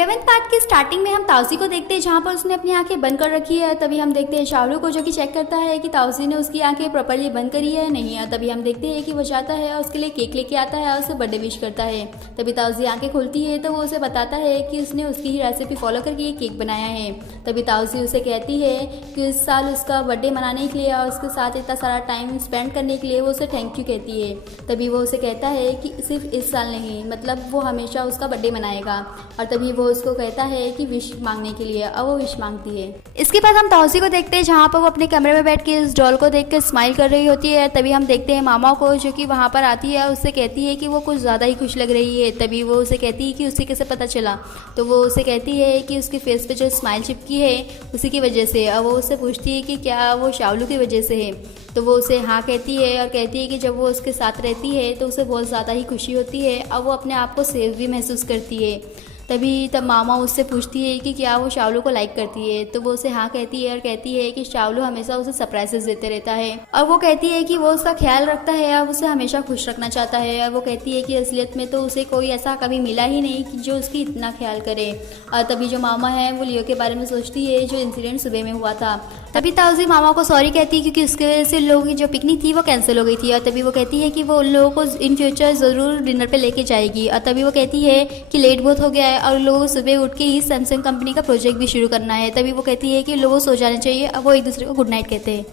11th part की starting में हम ताउसी को देखते हैं जहाँ पर उसने अपनी आंखें बंद कर रखी है। तभी हम देखते हैं शावलू को जो कि चेक करता है कि ताउसी ने उसकी आंखें प्रॉपर्ली बंद करी है नहीं है। तभी हम देखते हैं कि वो जाता है और उसके लिए केक लेके आता है और उसे बर्थडे विश करता है। तभी ताउसी आंखें खोलती है तो वो उसे बताता है कि उसने उसकी ही रेसिपी फॉलो करके ये केक बनाया है। तभी ताउसी उसे कहती है कि इस साल उसका बर्थडे मनाने के लिए और उसके साथ इतना सारा टाइम स्पेंड करने के लिए वो उसे थैंक यू कहती है। तभी वो उसे कहता है कि सिर्फ इस साल नहीं, मतलब वो हमेशा उसका बर्थडे मनाएगा। और तभी वो उसको कहता है कि विश मांगने के लिए, और वो विश मांगती है। इसके बाद हम ताउसी को देखते हैं जहाँ पर वो अपने कमरे में बैठ के इस डॉल को देखकर स्माइल कर रही होती है। तभी हम देखते हैं मामा को जो कि वहाँ पर आती है, उससे कहती है कि वो कुछ ज़्यादा ही खुश लग रही है। तभी वो उसे कहती है कि उसे कैसे पता चला, तो वो उसे कहती है कि उसके फेस पे जो स्माइल चिपकी है उसी की वजह से। और वो उससे पूछती है कि क्या वो शावलू की वजह से है, तो वो उसे हाँ कहती है और कहती है कि जब वो उसके साथ रहती है तो उसे बहुत ज़्यादा ही खुशी होती है और वो अपने आप को सेफ भी महसूस करती है। तब मामा उससे पूछती है कि क्या वो शावलू को लाइक करती है, तो वो उसे हाँ कहती है और कहती है कि शावलू हमेशा उसे सरप्राइजेस देते रहता है और वो कहती है कि वो उसका ख्याल रखता है और उसे हमेशा खुश रखना चाहता है। और वो कहती है कि असलियत में तो उसे कोई ऐसा कभी मिला ही नहीं कि जो उसकी इतना ख्याल करे। और तभी जो मामा है वो लियो के बारे में सोचती है जो इंसिडेंट सुबह में हुआ था। तभी ताउसी मामा को सॉरी कहती है क्योंकि उसकी वजह से लोगों की जो पिकनिक थी वो कैंसिल हो गई थी। और तभी वो कहती है कि वो उन लोगों को इन फ्यूचर ज़रूर डिनर पे लेके जाएगी। और तभी वो कहती है कि लेट बहुत हो गया है और लोगों को सुबह उठ के ही सैमसंग कंपनी का प्रोजेक्ट भी शुरू करना है। तभी वो कहती है कि लोगों को सो जाना चाहिए और वो एक दूसरे को गुड नाइट कहते हैं।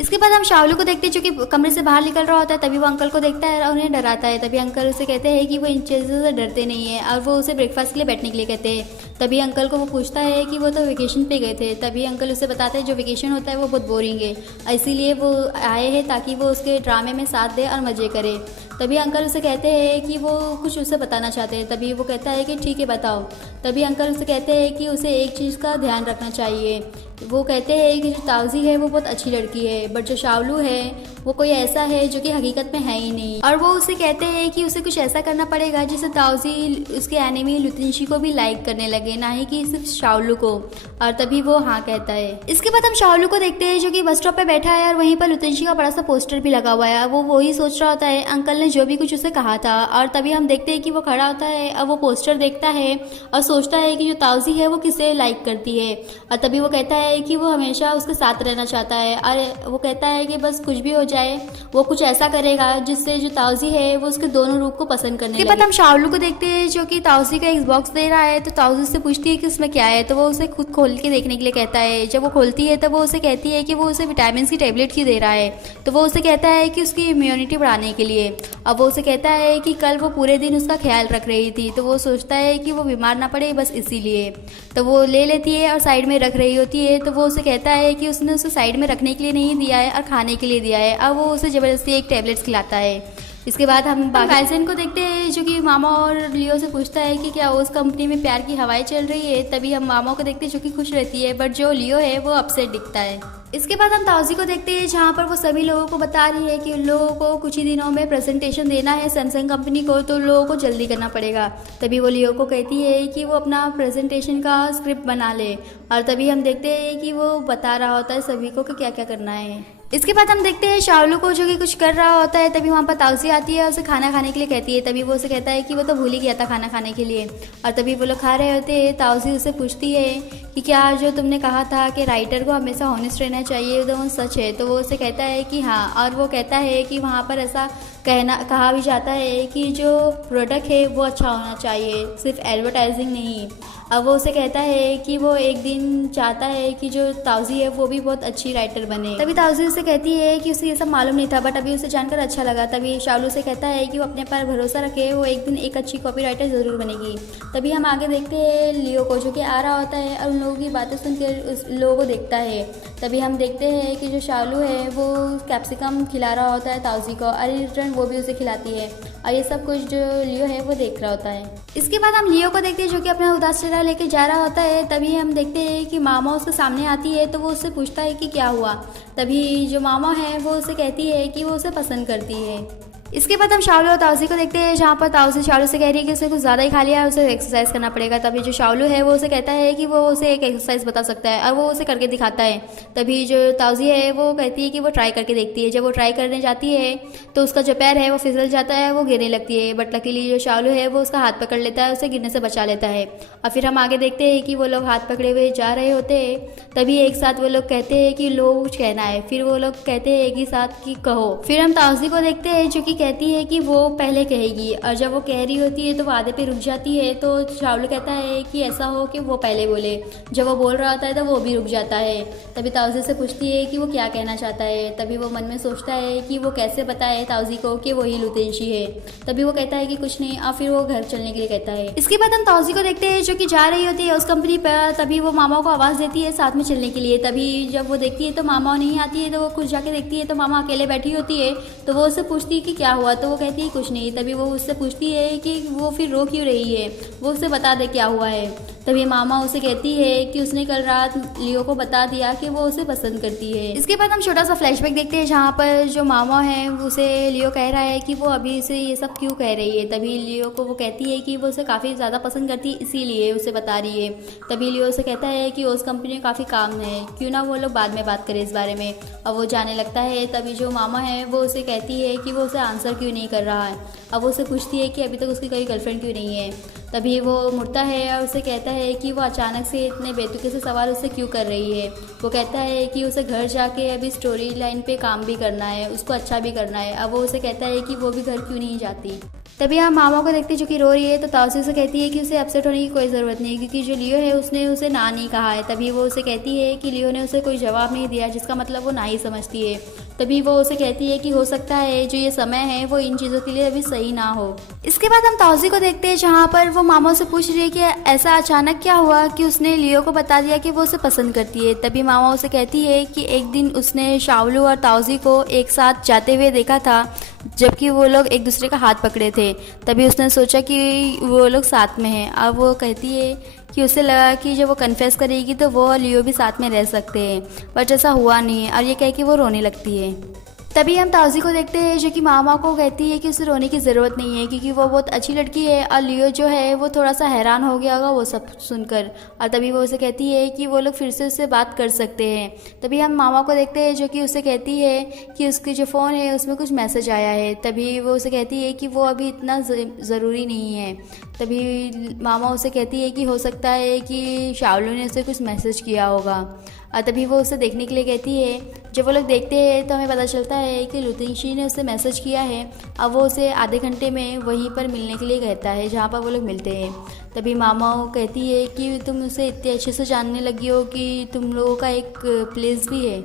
इसके बाद हम शावलू को देखते हैं जो कि कमरे से बाहर निकल रहा होता है। तभी वो अंकल को देखता है और उन्हें डराता है। तभी अंकल उसे कहते हैं कि वो इन चीज़ों से डरते नहीं है और वो उसे ब्रेकफास्ट के लिए बैठने के लिए कहते हैं। तभी अंकल को वो पूछता है कि वो तो वेकेशन पे गए थे। तभी अंकल उसे बताते हैं जो वेकेशन होता है वो बहुत बोरिंग है, इसीलिए वो आए हैं ताकि वो उसके ड्रामे में साथ दे और मज़े करे। तभी अंकल उसे कहते हैं कि वो कुछ उसे बताना चाहते हैं। तभी वो कहता है कि ठीक है बताओ। तभी अंकल उसे कहते हैं कि उसे एक चीज़ का ध्यान रखना चाहिए। वो कहते हैं कि जो ताउसी है वो बहुत अच्छी लड़की है, बट जो शावलू है वो कोई ऐसा है जो कि हकीकत में है ही नहीं। और वो उसे कहते हैं कि उसे कुछ ऐसा करना पड़ेगा जिससे ताउसी उसके एनिमी लुतिनशी को भी लाइक करने लगे, ना ही कि सिर्फ शावलू को। और तभी वो हाँ कहता है। इसके बाद हम शावलू को देखते हैं जो कि बस स्टॉप पे बैठा है और वहीं पर लुतिनशी का बड़ा सा पोस्टर भी लगा हुआ है। वो वही सोच रहा होता है अंकल ने जो भी कुछ उसे कहा था। और तभी हम देखते हैं कि वो खड़ा होता है और वो पोस्टर देखता है और सोचता है कि जो ताउसी है वो किसे लाइक करती है। और तभी वो कहता है कि वो हमेशा उसके साथ रहना चाहता है और वो कहता है कि बस कुछ भी हो जाए वो कुछ ऐसा करेगा जिससे जो ताउसी है वो उसके दोनों रूप को पसंद करने लगे। बाद हम शावलू को देखते हैं जो कि ताउसी का एक बॉक्स दे रहा है। तो ताउसी से पूछती है कि उसमें क्या है, तो वो उसे खुद खोल के देखने के लिए कहता है। जब वो खोलती है तो वो उसे कहती है कि वो उसे विटामिन की टेबलेट क्यों दे रहा है, तो वो उसे कहता है कि उसकी इम्यूनिटी बढ़ाने के लिए। अब वो उसे कहता है कि कल वो पूरे दिन उसका ख्याल रख रही थी, तो वो सोचता है कि वो बीमार ना पड़े बस इसीलिए। तो वो ले लेती है और साइड में रख रही होती है। तो वो उसे कहता है कि उसने उसे साइड में रखने के लिए नहीं दिया है और खाने के लिए दिया है। अब वो उसे ज़बरदस्ती एक टैबलेट्स खिलाता है। इसके बाद हम गाइसन को देखते हैं जो कि मामा और लियो से पूछता है कि क्या उस कंपनी में प्यार की हवाएं चल रही है। तभी हम मामा को देखते हैं जो कि खुश रहती है, बट जो लियो है वो अपसेट दिखता है। इसके बाद हम ताउसी को देखते हैं जहाँ पर वो सभी लोगों को बता रही है कि उन लोगों को कुछ ही दिनों में प्रेजेंटेशन देना है सैमसंग कंपनी को, तो लोगों को जल्दी करना पड़ेगा। तभी वो लियो को कहती है कि वो अपना प्रेजेंटेशन का स्क्रिप्ट बना ले। और तभी हम देखते हैं कि वो बता रहा होता है सभी को कि क्या क्या करना है। इसके बाद हम देखते हैं शावलू को जो कि कुछ कर रहा होता है। तभी वहाँ पर ताउसी आती है और उसे खाना खाने के लिए कहती है। तभी वो उसे कहता है कि वो तो भूल ही गया था खाना खाने के लिए। और तभी वो लोग खा रहे होते हैं। ताउसी उसे पूछती है कि क्या जो तुमने कहा था कि राइटर को हमेशा ऑनेस्ट रहना चाहिए तो वो सच है, तो वो उसे कहता है कि हाँ। और वो कहता है कि वहाँ पर ऐसा कहा भी जाता है कि जो प्रोडक्ट है वो अच्छा होना चाहिए, सिर्फ एडवर्टाइजिंग नहीं। अब वो उसे कहता है कि वो एक दिन चाहता है कि जो ताउसी है वो भी बहुत अच्छी राइटर बने। तभी ताउसी उसे कहती है कि उसे ये सब मालूम नहीं था, बट अभी उसे जानकर अच्छा लगा। तभी शावलू से कहता है कि वो अपने पर भरोसा रखे, वो एक दिन एक अच्छी कॉपी राइटर ज़रूर बनेगी। तभी हम आगे देखते हैं लियो को जो कि आ रहा होता है और उन लोगों की बातें सुनकर उस लोगों को देखता है। तभी हम देखते हैं कि जो शावलू है वो कैप्सिकम खिला रहा होता है ताउसी को और रिटर्न वो भी उसे खिलाती है। और ये सब कुछ जो लियो है वो देख रहा होता है। इसके बाद हम लियो को देखते हैं जो कि अपना उदास चेहरा लेके जा रहा होता है। तभी हम देखते हैं कि मामा उसके सामने आती है, तो वो उससे पूछता है कि क्या हुआ। तभी जो मामा है वो उसे कहती है कि वो उसे पसंद करती है। इसके बाद हम शाओलू और ताउजी को देखते हैं, जहाँ पर ताउजी शाओलू से कह रही है कि उसने कुछ ज़्यादा ही खा लिया है, उसे एक्सरसाइज करना पड़ेगा। तभी जो शाओलू है वो उसे कहता है कि वो उसे एक एक्सरसाइज बता सकता है और वो उसे करके दिखाता है। तभी जो ताउजी है वो कहती है कि वो ट्राई करके देखती है। जब वो ट्राई करने जाती है तो उसका जो पैर है वो फिसल जाता है, वो गिरने लगती है। बट लकीली जो शाओलू है वो उसका हाथ पकड़ लेता है, उसे गिरने से बचा लेता है। और फिर हम आगे देखते हैं कि वो लोग हाथ पकड़े हुए जा रहे होते हैं। तभी एक साथ वो लोग कहते हैं कि लो कुछ कहना है। फिर वो लोग कहते हैं एक ही साथ कि कहो। फिर हम ताउजी को देखते हैं जो कि कहती है कि वो पहले कहेगी, और जब वो कह रही होती है तो वो आधे पे रुक जाती है। तो शाओलू कहता है कि ऐसा हो कि वो पहले बोले। जब वो बोल रहा होता है तो वो भी रुक जाता है। तभी ताउजी से पूछती है कि वो क्या कहना चाहता है। तभी वो मन में सोचता है कि वो कैसे बताए ताउजी को कि वही लुतेंशी है। तभी वो कहता है कि कुछ नहीं, और फिर वो घर चलने के लिए कहता है। इसके बाद हम ताउजी को देखते हैं जो कि जा रही होती है उस कंपनी पर। तभी वो मामा को आवाज़ देती है साथ में चलने के लिए। तभी जब वो देखती है तो मामा नहीं आती है, तो वो खुद जाके देखती है तो मामा अकेले बैठी होती है। तो वो उससे पूछती है कि क्या हुआ, तो वो कहती है कुछ नहीं। तभी वो उससे पूछती है कि वो फिर रो क्यों रही है, वो उससे बता दे क्या हुआ है। तभी मामा उसे कहती है कि उसने कल रात लियो को बता दिया कि वो उसे पसंद करती है। इसके बाद हम छोटा सा फ्लैशबैक देखते हैं जहाँ पर जो मामा है उसे लियो कह रहा है कि वो अभी से ये सब क्यों कह रही है। तभी लियो को वो कहती है कि वो उसे काफ़ी ज़्यादा पसंद करती है, इसीलिए उसे बता रही है। तभी लियो उसे कहता है कि उस कंपनी में काफ़ी काम है, क्यों ना वो लोग बाद में बात करें इस बारे में। अब वो जाने लगता है। तभी जो मामा है वो उसे कहती है कि वो उसे आंसर क्यों नहीं कर रहा है। अब वो उसे पूछती है कि अभी तक उसकी कोई गर्लफ्रेंड क्यों नहीं है। तभी वो मुड़ता है और उसे कहता है कि वो अचानक से इतने बेतुके से सवाल उससे क्यों कर रही है। वो कहता है कि उसे घर जाके अभी स्टोरी लाइन पे काम भी करना है, उसको अच्छा भी करना है। अब वो उसे कहता है कि वो भी घर क्यों नहीं जाती। तभी हम मामा को देखते जो कि रो रही है। तो ताउजी उसे कहती है कि उसे अपसेट होने की कोई ज़रूरत नहीं, क्योंकि जो लियो है उसने उसे ना नहीं कहा है। तभी वो उसे कहती है कि लियो ने उसे कोई जवाब नहीं दिया, जिसका मतलब वो ना ही समझती है। तभी वो उसे कहती है कि हो सकता है जो ये समय है वो इन चीज़ों के लिए अभी सही ना हो। इसके बाद हम ताउजी को देखते हैं जहाँ पर वो मामा से पूछ रही है कि ऐसा अचानक क्या हुआ कि उसने लियो को बता दिया कि वो उसे पसंद करती है। तभी मामा उसे कहती है कि एक दिन उसने शाओलू और ताउजी को एक साथ जाते हुए देखा था, जबकि वो लोग एक दूसरे का हाथ पकड़े थे। तभी उसने सोचा कि वो लोग साथ में हैं। अब वो कहती है कि उसे लगा कि जब वो कन्फेस करेगी तो वो और लियो भी साथ में रह सकते हैं, बट ऐसा हुआ नहीं है। और ये कह के वो रोने लगती है। तभी हम ताउजी को देखते हैं जो कि मामा को कहती है कि उसे रोने की ज़रूरत नहीं है, क्योंकि वो बहुत अच्छी लड़की है। और लियो जो है वो थोड़ा सा हैरान हो गया होगा वो सब सुनकर। और तभी वो उसे कहती है कि वो लोग फिर से उससे बात कर सकते हैं। तभी हम मामा को देखते हैं जो कि उसे कहती है कि उसकी जो फ़ोन है उसमें कुछ मैसेज आया है। तभी वो उसे कहती है कि वो अभी इतना ज़रूरी नहीं है। तभी मामा उसे कहती है कि हो सकता है कि शाओलू ने उसे कुछ मैसेज किया होगा। और तभी वो उसे देखने के लिए कहती है। जब वो लोग देखते हैं तो हमें पता चलता है कि लुतेंशी ने उसे मैसेज किया है। अब वो उसे आधे घंटे में वहीं पर मिलने के लिए कहता है जहाँ पर वो लोग मिलते हैं। तभी मामा कहती है कि तुम उसे इतने अच्छे से जानने लगी हो कि तुम लोगों का एक प्लेस भी है।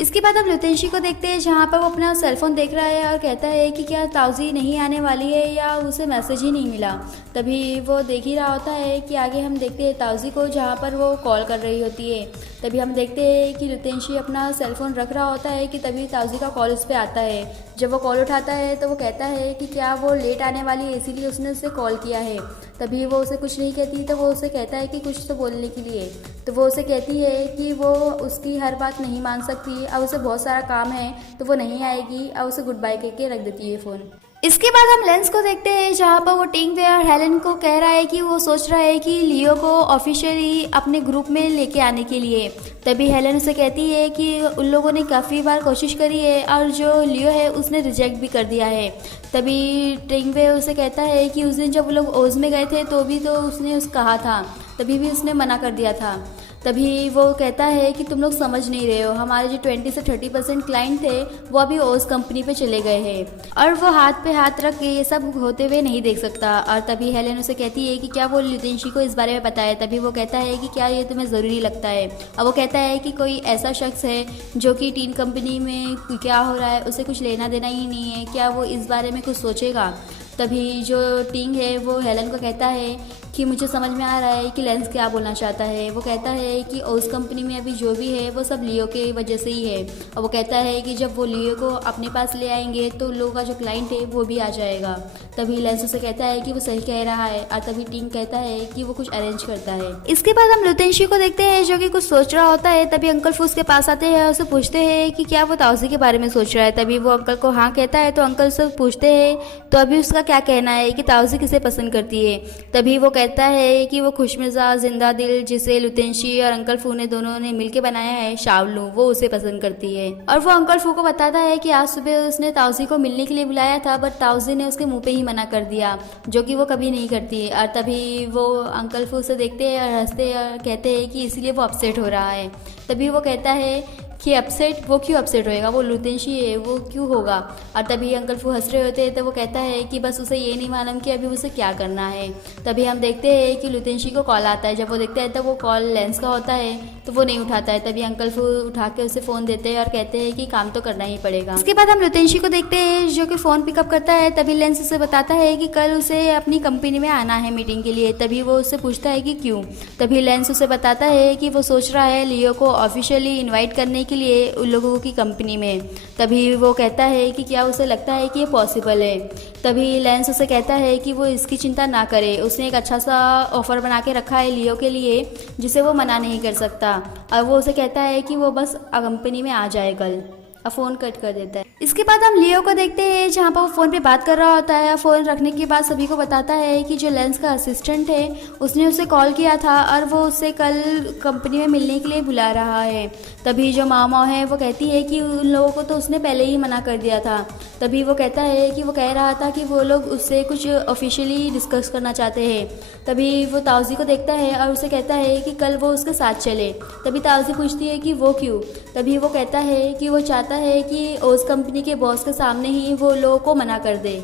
इसके बाद हम लुतेंशी को देखते हैं जहाँ पर वो अपना सेलफोन देख रहा है और कहता है कि क्या ताउजी नहीं आने वाली है या उसे मैसेज ही नहीं मिला। तभी वो देख ही रहा होता है कि आगे हम देखते हैं ताउजी को जहाँ पर वो कॉल कर रही होती है। तभी हम देखते हैं कि लुतेंशी अपना सेलफोन रख रहा होता है कि तभी ताउजी का कॉल उस पर आता है। जब वो कॉल उठाता है तो वो कहता है कि क्या वो लेट आने वाली है इसीलिए उसने उसे कॉल किया है। तभी वो उसे कुछ नहीं कहती तो वो उसे कहता है कि कुछ तो बोलने के लिए। तो वो उसे कहती है कि वो उसकी हर बात नहीं मान सकती, अब उसे बहुत सारा काम है तो वो नहीं आएगी, और उसे गुड बाय करके रख देती है फ़ोन। इसके बाद हम लेंस को देखते हैं जहाँ पर वो टिंग और हेलन को कह रहा है कि वो सोच रहा है कि लियो को ऑफिशियली अपने ग्रुप में लेके आने के लिए। तभी हेलन उसे कहती है कि उन लोगों ने काफ़ी बार कोशिश करी है और जो लियो है उसने रिजेक्ट भी कर दिया है। तभी टिंग उसे कहता है कि उस दिन जब वो लोग ओज में गए थे तो भी तो उसने कहा था, तभी भी उसने मना कर दिया था। तभी वो कहता है कि तुम लोग समझ नहीं रहे हो, हमारे जो 20 से 30% क्लाइंट थे वो अभी ओस कंपनी पे चले गए हैं और वो हाथ पे हाथ रख के ये सब होते हुए नहीं देख सकता। और तभी हेलेन उसे कहती है कि क्या वो लुतेंशी को इस बारे में पता है। तभी वो कहता है कि क्या ये तुम्हें ज़रूरी लगता है। और वो कहता है कि कोई ऐसा शख्स है जो कि टीन कंपनी में क्या हो रहा है उसे कुछ लेना देना ही नहीं है, क्या वो इस बारे में कुछ सोचेगा। तभी जो टिंग है वो हेलन को कहता है कि मुझे समझ में आ रहा है कि लेंस क्या बोलना चाहता है। वो कहता है कि उस कंपनी में अभी जो भी है वो सब लियो के वजह से ही है, और वो कहता है कि जब वो लियो को अपने पास ले आएंगे तो लोगों का जो क्लाइंट है वो भी आ जाएगा। तभी लेंस उसे कहता है कि वो सही कह रहा है, और तभी टिंग कहता है कि वो कुछ अरेंज करता है। इसके बाद हम लुतेंशी को देखते हैं जो कि कुछ सोच रहा होता है। तभी अंकल फू उसके पास आते हैं और उसे पूछते हैं कि क्या वो ताउजी के बारे में सोच रहा है। तभी वो अंकल को हाँ कहता है, तो अंकल से पूछते हैं तो अभी उसका क्या कहना है कि ताउजी किसे पसंद करती है। तभी वो कहता है कि वो खुशमिजाज जिंदा दिल जिसे लुतेंशी और अंकल फू ने दोनों ने मिलकर बनाया है, शावलू, वो उसे पसंद करती है। और वो अंकल फू को बताता है कि आज सुबह उसने ताउजी को मिलने के लिए बुलाया था, बट ताउजी ने उसके मुंह पे ही मना कर दिया, जो कि वो कभी नहीं करती है। और तभी वो अंकल फू से देखते हैं और हंसते और कहते हैं कि इसीलिए वो अपसेट हो रहा है। तभी वो कहता है कि अपसेट, वो क्यों अपसेट होएगा, वो लुतेंशी है, वो क्यों होगा। और तभी अंकल फू हंस रहे होते हैं, तो वो कहता है कि बस उसे ये नहीं मालूम कि अभी उसे क्या करना है। तभी हम देखते हैं कि लुतेंशी को कॉल आता है। जब वो देखते हैं तो वो कॉल लेंस का होता है, तो वो नहीं उठाता है। तभी अंकल फू उठा के उसे फ़ोन देते हैं और कहते हैं कि काम तो करना ही पड़ेगा। उसके बाद हम लुतेंशी को देखते हैं जो कि फ़ोन पिकअप करता है। तभी लेंस उसे बताता है कि कल उसे अपनी कंपनी में आना है मीटिंग के लिए। तभी वो उससे पूछता है कि क्यों। तभी लेंस उसे बताता है कि वो सोच रहा है लियो को ऑफिशियली इन्वाइट करने के लिए उन लोगों की कंपनी में। तभी वो कहता है कि क्या उसे लगता है कि ये पॉसिबल है। तभी लेंस उसे कहता है कि वो इसकी चिंता ना करे, उसने एक अच्छा सा ऑफ़र बना के रखा है लियो के लिए जिसे वो मना नहीं कर सकता। और वो उसे कहता है कि वो बस कंपनी में आ जाए कल, और फ़ोन कट कर देता है। इसके बाद हम लियो को देखते हैं जहाँ पर वो फ़ोन पे बात कर रहा होता है। फ़ोन रखने के बाद सभी को बताता है कि जो लेंस का असिस्टेंट है उसने उसे कॉल किया था और वो उससे कल कंपनी में मिलने के लिए बुला रहा है। तभी जो मामा है वो कहती है कि उन लोगों को तो उसने पहले ही मना कर दिया था। तभी वो कहता है कि वो कह रहा था कि वो लोग उससे कुछ ऑफिशियली डिस्कस करना चाहते हैं। तभी वो ताउजी को देखता है और उसे कहता है कि कल वो उसके साथ चले। तभी ताउजी पूछती है कि वो क्यों। तभी वो कहता है कि वो चाहता है कि उस कंपनी के बॉस के सामने ही वो लोगों को मना कर दे।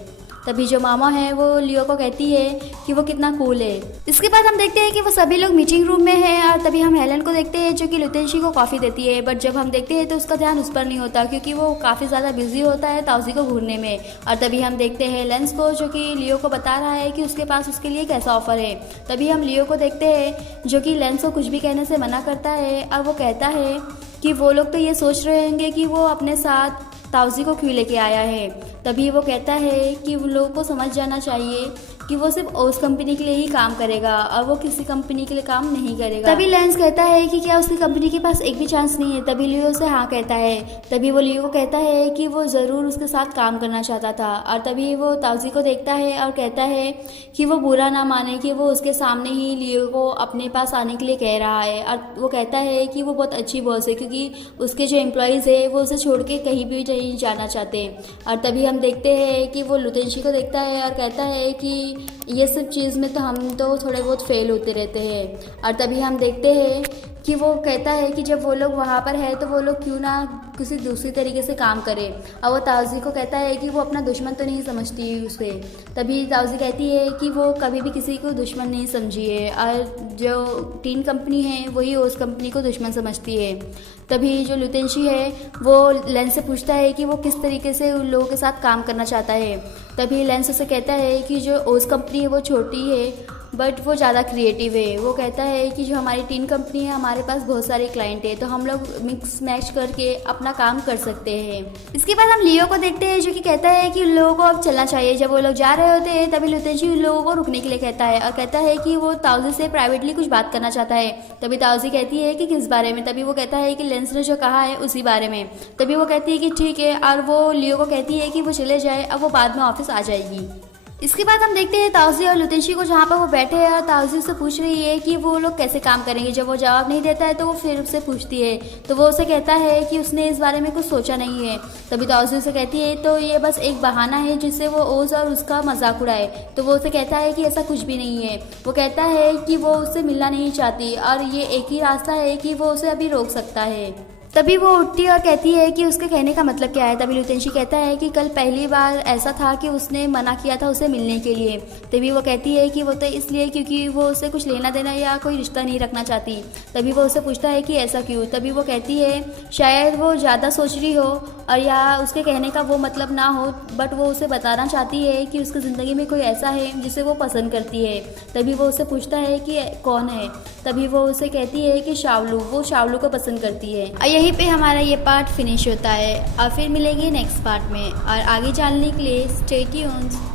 तभी जो मामा है वो लियो को कहती है कि वो कितना कूल है। इसके बाद हम देखते हैं कि वो सभी लोग मीटिंग रूम में हैं और तभी हम हेलन को देखते हैं जो कि लुतेंशी को कॉफ़ी देती है। बट जब हम देखते हैं तो उसका ध्यान उस पर नहीं होता क्योंकि वो काफ़ी ज़्यादा बिजी होता है ताउजी को घूरने में। और तभी हम देखते हैं लेंस को जो कि लियो को बता रहा है कि उसके पास उसके लिए कैसा ऑफ़र है। तभी हम लियो को देखते हैं जो कि लेंस को कुछ भी कहने से मना करता है और वो कहता है कि वो लोग तो ये सोच रहे होंगे कि वो अपने साथ ताउजी को क्यों लेके आया है। तभी वो कहता है कि उन लोगों को समझ जाना चाहिए कि वो सिर्फ उस कंपनी के लिए ही काम करेगा और वो किसी कंपनी के लिए काम नहीं करेगा। तभी लेंस कहता है कि क्या उसकी कंपनी के पास एक भी चांस नहीं है। तभी लियो उसे हाँ कहता है। तभी वो लियो को कहता है कि वो ज़रूर उसके साथ काम करना चाहता था। और तभी वो ताउजी को देखता है और कहता है कि वो बुरा ना माने कि वो उसके सामने ही लियो को अपने पास आने के लिए कह रहा है। और वो कहता है कि वो बहुत अच्छी बॉस है क्योंकि उसके जो एम्प्लॉयज़ है वो उसे छोड़ के कहीं भी नहीं जाना चाहते। और तभी हम देखते हैं कि वो लुतेंशी को देखता है और कहता है कि ये सब चीज़ में तो हम तो थोड़े बहुत फेल होते रहते हैं। और तभी हम देखते हैं कि वो कहता है कि जब वो लोग वहाँ पर है तो वो लोग क्यों ना किसी दूसरी तरीके से काम करें। और वो ताउजी को कहता है कि वो अपना दुश्मन तो नहीं समझती उसे। तभी ताउजी कहती है कि वो कभी भी किसी को दुश्मन नहीं समझी है और जो टीन कंपनी है वही उस कंपनी को दुश्मन समझती है। तभी जो लुतेंशी है वो लेंस से पूछता है कि वो किस तरीके से उन लोगों के साथ काम करना चाहता है। तभी लेंस उसे कहता है कि जो ओस कंपनी है वो छोटी है बट वो ज़्यादा क्रिएटिव है। वो कहता है कि जो हमारी टीन कंपनी है हमारे पास बहुत सारे क्लाइंट है तो हम लोग मिक्स मैच करके अपना काम कर सकते हैं। इसके बाद हम लियो को देखते हैं जो कि कहता है कि उन लोगों को अब चलना चाहिए। जब वो लोग जा रहे होते हैं तभी लुतेंशी उन लोगों को रुकने के लिए कहता है और कहता है कि वो ताउजी से प्राइवेटली कुछ बात करना चाहता है। तभी ताउजी कहती है कि किस बारे में। तभी वो कहता है कि लेंस ने जो कहा है उसी बारे में। तभी वो कहती है कि ठीक है और वो लियो को कहती है कि वो चले जाए, अब वो बाद में ऑफिस आ जाएगी। इसके बाद हम देखते हैं ताउजी और लुतेंशी को जहाँ पर वो बैठे हैं और ताउजी उससे पूछ रही है कि वो लोग कैसे काम करेंगे। जब वो जवाब नहीं देता है तो वो फिर उससे पूछती है तो वो उसे कहता है कि उसने इस बारे में कुछ सोचा नहीं है। तभी ताउजी उसे कहती है तो ये बस एक बहाना है जिससे वो ओज और उसका मजाक उड़ाए। तो वो उसे कहता है कि ऐसा कुछ भी नहीं है। वो कहता है कि वो उससे मिलना नहीं चाहती और ये एक ही रास्ता है कि वो उसे अभी रोक सकता है। तभी वो उठती है और कहती है कि उसके कहने का मतलब क्या है। तभी लुतेंशी कहता है कि कल पहली बार ऐसा था कि उसने मना किया था उसे मिलने के लिए। तभी वो कहती है कि वो तो इसलिए क्योंकि वो उससे कुछ लेना देना या कोई रिश्ता नहीं रखना चाहती। तभी वो उससे पूछता है कि ऐसा क्यों। तभी वो कहती है शायद वो ज़्यादा सोच रही हो और या उसके कहने का वो मतलब ना हो, बट वो उसे बताना चाहती है कि उसकी ज़िंदगी में कोई ऐसा है जिसे वो पसंद करती है। तभी वो उससे पूछता है कि कौन है। तभी वो उसे कहती है कि शावलू, वो शावलू को पसंद करती है। और यहीं पे हमारा ये पार्ट फिनिश होता है और फिर मिलेंगे नेक्स्ट पार्ट में। और आगे जानने के लिए स्टे ट्यून्ड।